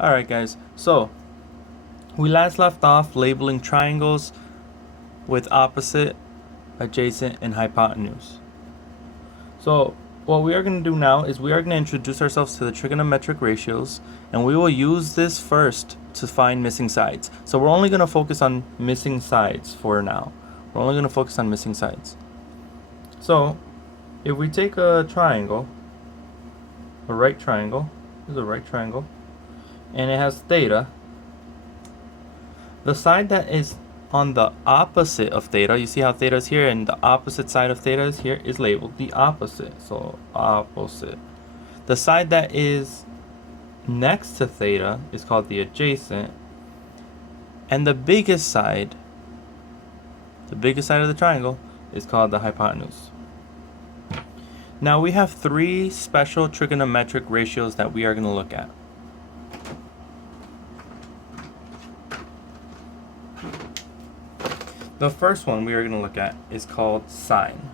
Alright guys, so we last left off labeling triangles with opposite, adjacent, and hypotenuse. So what we are going to do now is we are going to introduce ourselves to the trigonometric ratios, and we will use this first to find missing sides. So we're only going to focus on missing sides for now. We're only going to focus on missing sides. So if we take a triangle, a right triangle, this is a right triangle, and it has theta. The side that is on the opposite of theta, you see how theta is here and the opposite side of theta is here, is labeled the opposite. So opposite. The side that is next to theta is called the adjacent, and the biggest side of the triangle is called the hypotenuse. Now we have three special trigonometric ratios that we are going to look at. The first one we are going to look at is called sine.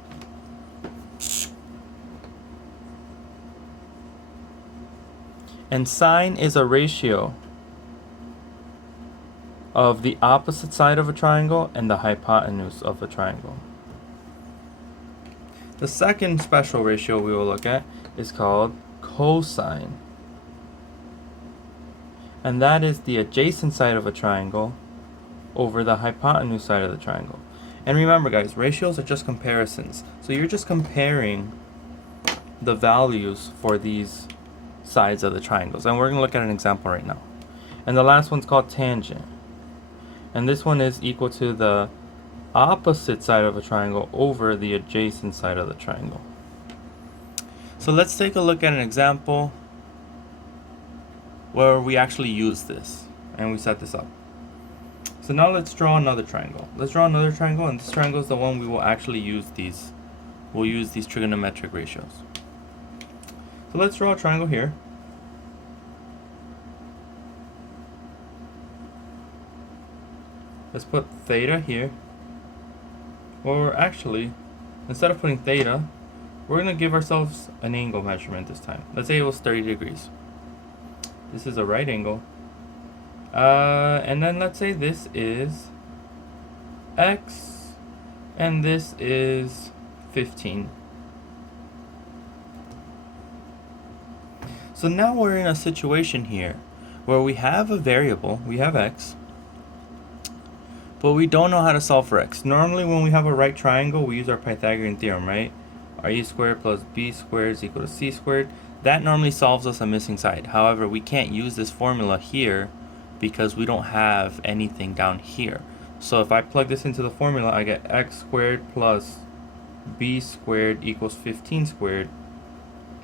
And sine is a ratio of the opposite side of a triangle and the hypotenuse of a triangle. The second special ratio we will look at is called cosine. And that is the adjacent side of a triangle over the hypotenuse side of the triangle. And remember guys, ratios are just comparisons. So you're just comparing the values for these sides of the triangles. And we're going to look at an example right now. And the last one's called tangent. And this one is equal to the opposite side of a triangle over the adjacent side of the triangle. So let's take a look at an example where we actually use this and we set this up. So now let's draw another triangle. Let's draw another triangle, and this triangle is the one we will actually use these. We'll use these trigonometric ratios. So let's draw a triangle here. Let's put theta here. Or actually, instead of putting theta, we're going to give ourselves an angle measurement this time. Let's say it was 30 degrees. This is a right angle. And then let's say this is x, and this is 15. So now we're in a situation here where we have a variable, we have x, but we don't know how to solve for x. Normally when we have a right triangle, we use our Pythagorean theorem, right? A squared plus b squared is equal to c squared. That normally solves us a missing side. However, we can't use this formula here because we don't have anything down here. So if I plug this into the formula, I get x squared plus b squared equals 15 squared,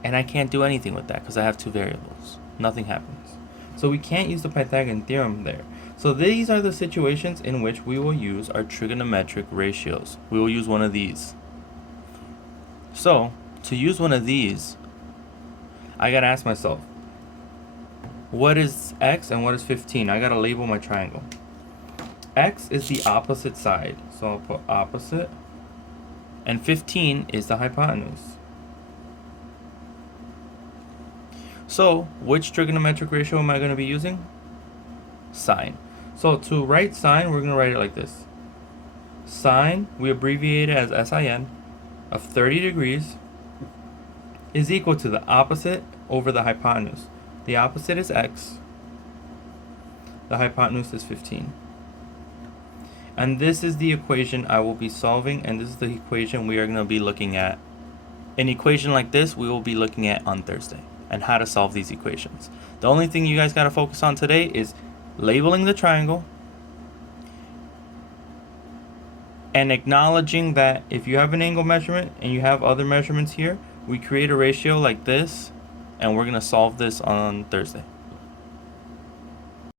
and I can't do anything with that because I have two variables. Nothing happens. So we can't use the Pythagorean theorem there. So these are the situations in which we will use our trigonometric ratios. We will use one of these. So to use one of these, I gotta ask myself, what is x and what is 15? I gotta label my triangle. X is the opposite side, so I'll put opposite, and 15 is the hypotenuse. So which trigonometric ratio am I going to be using? Sine. So to write sine, we're going to write it like this. Sine, we abbreviate it as sin, of 30 degrees is equal to the opposite over the hypotenuse. The opposite is x. The hypotenuse is 15. And this is the equation I will be solving, and this is the equation we are going to be looking at. An equation like this we will be looking at on Thursday, and how to solve these equations. The only thing you guys got to focus on today is labeling the triangle and acknowledging that if you have an angle measurement and you have other measurements here, we create a ratio like this, and we're going to solve this on Thursday.